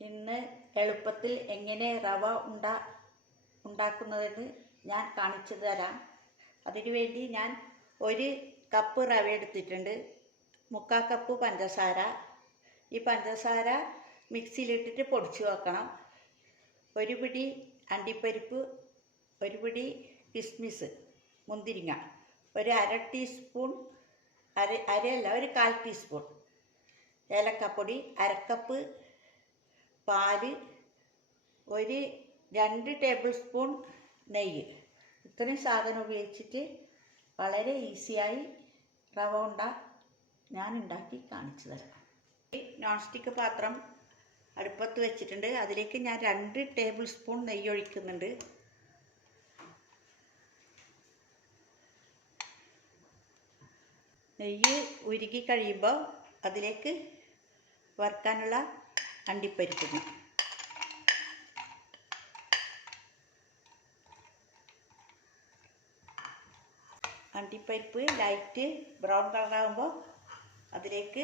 ഇന്ന് എളുപ്പത്തിൽ എങ്ങനെ റവ ഉണ്ടാക്കുന്നതെന്ന് ഞാൻ കാണിച്ചു തരാം. അതിനുവേണ്ടി ഞാൻ 1 കപ്പ് റവ എടുത്തിട്ടുണ്ട്, 3/4 കപ്പ് പഞ്ചസാര. ഈ പഞ്ചസാര മിക്സിയിലിട്ടിട്ട് പൊടിച്ചു വെക്കണം. 1 പിടി അണ്ടിപ്പരിപ്പ്, 1 പിടി കിസ്മിസ്, മുന്തിരിങ്ങ, 1/2 ടീസ്പൂൺ, അരയല്ല 1/4 ടീസ്പൂൺ ഏലക്കപ്പൊടി, 1/2 കപ്പ് പാല്, 2 ടേബിൾ സ്പൂൺ നെയ്യ്. ഇത്രയും സാധനം ഉപയോഗിച്ചിട്ട് വളരെ ഈസിയായി റവ ഞാൻ ഉണ്ടാക്കി കാണിച്ചു തരാം. നോൺ സ്റ്റിക്ക് പാത്രം അടുപ്പത്ത് വെച്ചിട്ടുണ്ട്. അതിലേക്ക് ഞാൻ 2 ടേബിൾ സ്പൂൺ നെയ്യ് ഒഴിക്കുന്നുണ്ട്. നെയ്യ് ഉരുകി കഴിയുമ്പോൾ അതിലേക്ക് വറുക്കാനുള്ള അണ്ടിപ്പരിപ്പ്. അണ്ടിപ്പരിപ്പ് ലൈറ്റ് ബ്രൗൺ കളറാകുമ്പോൾ അതിലേക്ക്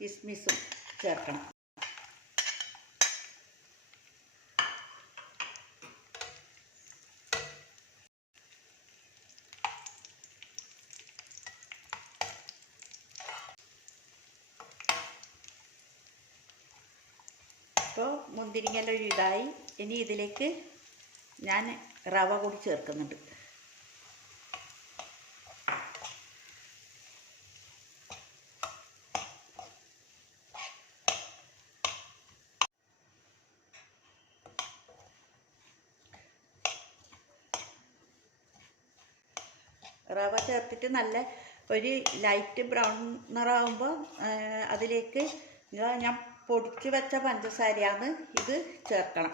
കിസ്മിസും ചേർക്കണം. ഇപ്പോൾ മുന്തിരിങ്ങയെല്ലാം ഇതായി. ഇനി ഇതിലേക്ക് ഞാൻ റവ കൂടി ചേർക്കുന്നുണ്ട്. റവ ചേർത്തിട്ട് നല്ല ഒരു ലൈറ്റ് ബ്രൗൺ നിറമാകുമ്പോൾ അതിലേക്ക് ഞാൻ പൊടിച്ച് വെച്ച പഞ്ചസാരയാണ് ഇത് ചേർക്കണം.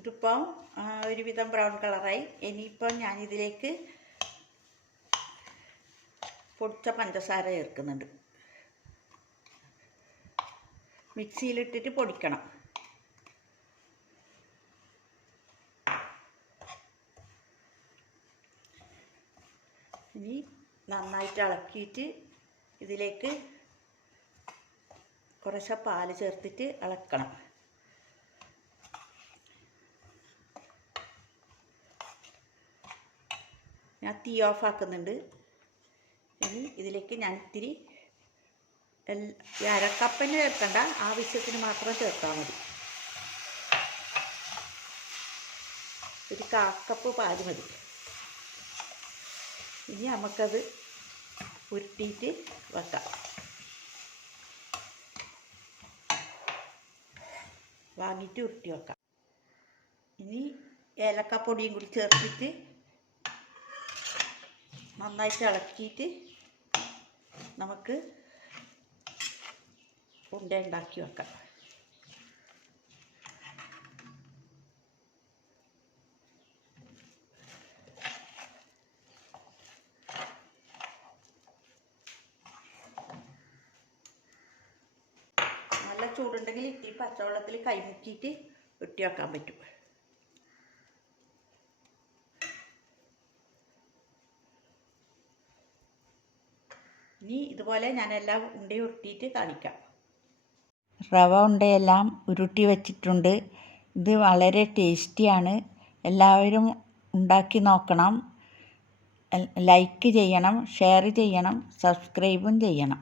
ഇതിപ്പോൾ ഒരുവിധം ബ്രൗൺ കളറായി. ഇനിയിപ്പോൾ ഞാനിതിലേക്ക് പൊടിച്ച പഞ്ചസാര ചേർക്കുന്നുണ്ട്. മിക്സിയിലിട്ടിട്ട് പൊടിക്കണം. ഇനി നന്നായിട്ട് ഇളക്കിയിട്ട് ഇതിലേക്ക് കുറച്ച് പാല് ചേർത്തിട്ട് ഇളക്കണം. ഞാൻ തീ ഓഫ് ആക്കുന്നുണ്ട്. ഇനി ഇതിലേക്ക് ഞാൻ ഇത്തിരി 1/2 കപ്പിന് ചേർക്കണ്ട, ആവശ്യത്തിന് മാത്രം ചേർത്താൽ മതി. 1/4 കപ്പ് പാല് മതി. ഇനി നമുക്കത് ഉരുട്ടിയിട്ട് വെക്കാം. വാങ്ങിയിട്ട് ഉരുട്ടി വെക്കാം. ഇനി ഏലക്കപ്പൊടിയും കൂടി ചേർത്തിട്ട് നന്നായിട്ട് ഇളക്കിയിട്ട് നമുക്ക് ഉണ്ട ഉണ്ടാക്കി വെക്കാം. നല്ല ചൂടുണ്ടെങ്കിൽ ഇത്തിരി പച്ചവെള്ളത്തിൽ കൈമുക്കിയിട്ട് വെട്ടി വെക്കാൻ പറ്റും. ഇനി ഇതുപോലെ ഞാനെല്ലാം ഉണ്ടയും ഉരുട്ടിയിട്ട് കാണിക്കാം. റവ ഉണ്ടയെല്ലാം ഉരുട്ടി വെച്ചിട്ടുണ്ട്. ഇത് വളരെ ടേസ്റ്റിയാണ്. എല്ലാവരും ഉണ്ടാക്കി നോക്കണം. ലൈക്ക് ചെയ്യണം, ഷെയർ ചെയ്യണം, സബ്സ്ക്രൈബും ചെയ്യണം.